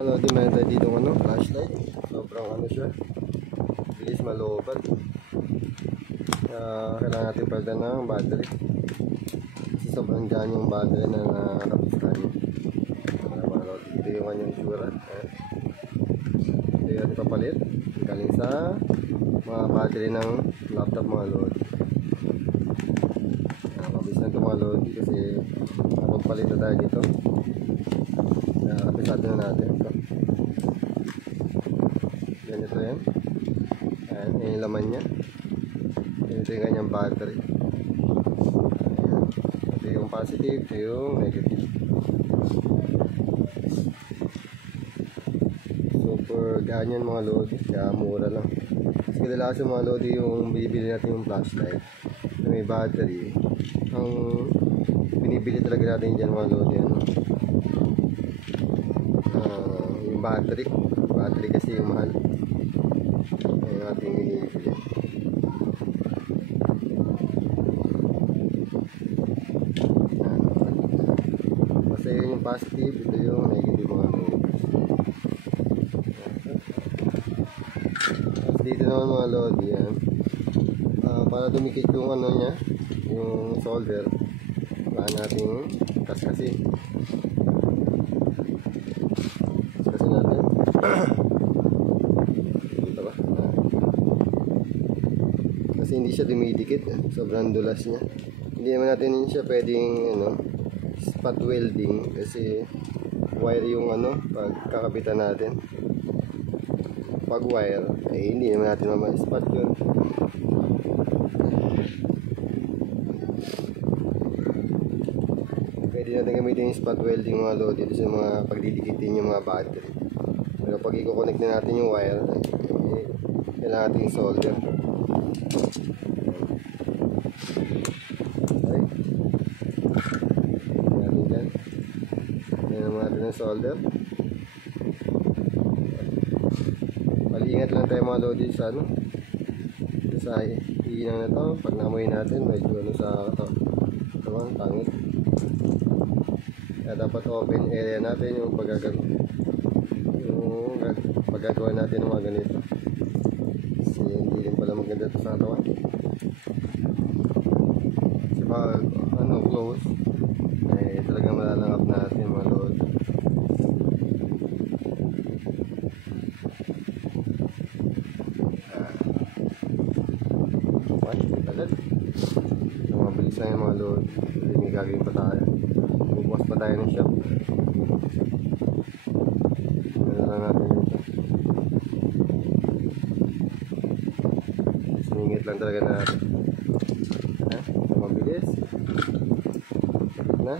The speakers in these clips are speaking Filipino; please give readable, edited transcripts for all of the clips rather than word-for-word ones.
Ano din meron tayo dito flashlight. Sobrang siya. Bilis malobat. Kailangan natin palitan ng battery. Kasi sobrang dyan yung battery na nakapistan. Ito yung kanyang tsura. Ito yung ating papalit. Galing sa mga battery ng laptop mga lodi. Mabilis na ito mga lodi kasi napagpalit na tayo dito. Kapisado na natin ito. Ganito yan. Ayan, yung laman nya. Ito yung kanyang battery. Ayan. Ito yung positive, ito yung negative. Super ganyan mga lodi, kaya mura lang. Kasi kadalasan mga lodi yung bibili natin yung flashlight na may battery. Ang binibili talaga natin dyan mga lodi yung battery kasi yung mahal. Yung ating binibili. Basta yun yung positive, ito yung negative mga lodi. Dito naman mga lodi yan. Para dumikit yung nya, yung solder, kailangan natin kaskasin natin. Dito ba? Kasi hindi siya dumidikit, sobrang dulas niya. Hindi naman natin siya pwedeng spot welding kasi wire yung pagkakabitan natin. Pag wire hindi naman natin spot yun. Pwede natin gamitin yung spot welding mga lodi dito sa mga pagdidikitin yung mga battery. Pero pag i-connect na natin yung wire, kailangan natin yung solder. Okay. Natin dyan. Yan naman natin yung solder. Ingat lang tayo mga lodi sa sa iinang na to. Pag namoy natin medyo sa pangit. Kaya dapat open area natin yung paggagawa natin ng mga ganito. Kasi hindi rin pala maganda ito sa katawan. Kasi pag close talagang malalangap natin mga lodi. Mabilis na yung mga load. Hindi may gagawin pa tayo. Bubukas pa tayo ng shop. Ano lang natin yun siya. Siningit lang talaga natin. Mabilis. Na?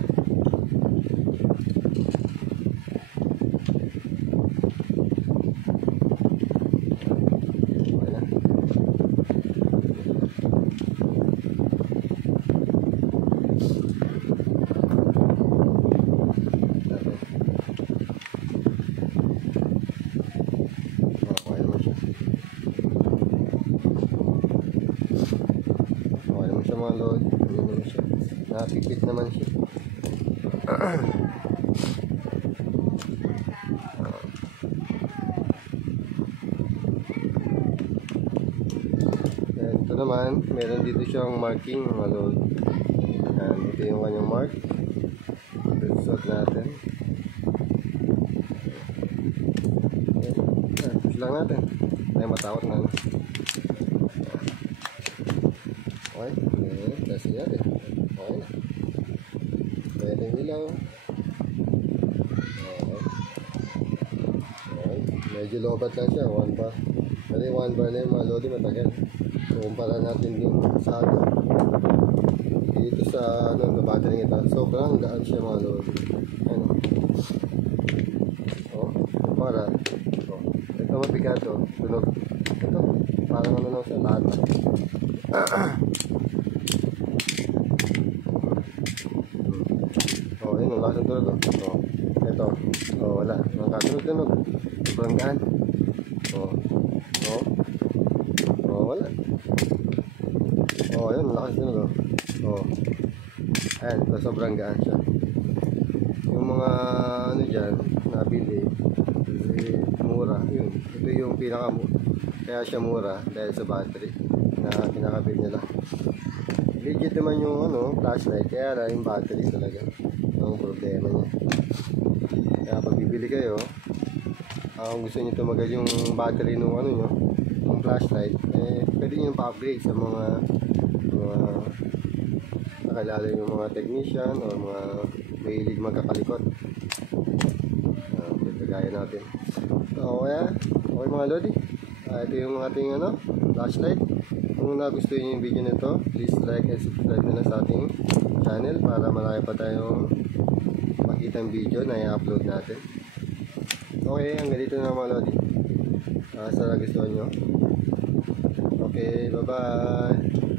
Mga load, napipit naman siya. Ito naman, meron dito siyang marking mga load. Ito yung kanyang mark. Suot natin. Push lang natin. Ay matakot na. Okay, kasi yan okay na. Pwede ilaw. Okay. Medyo lobat lang siya, 1 bar. Pero 1 bar na yung mga lodi matagal. So kumpara natin yung sa dito sa battery ito, sobrang gaan siya mga lodi. Kumpara ito mabigat tunog. Ito parang lang sa lahat. Yun ang lasang tunog. Ito. Wala. Ang katunog-tunog. Sobrang gaan. Wala. Yun. Ang lakas tunog. Ayan. Sobrang gaan siya. Yung mga dyan, nabili ito yung kaya siya mura dahil sa battery na kinakabit nila. Legit naman yung flashlight, kaya lang yung battery talaga ang problema niya. Kaya pag bibili kayo, kung gusto niyo tumagal yung battery ng nyo, ng flashlight, pwede niyo pa-upgrade sa mga nakalala yung mga technician o mga mahilig magkakalikot. Gaya natin. So, okay mga lodi. Ito yung ating flashlight. Kung nagustuhan niyo yung video nito, please like and subscribe na sa ating channel para marami pa tayong makitang video na i-upload natin. Okay, hanggang dito na mga lodi. Sana gustuhan nyo. Okay, bye bye.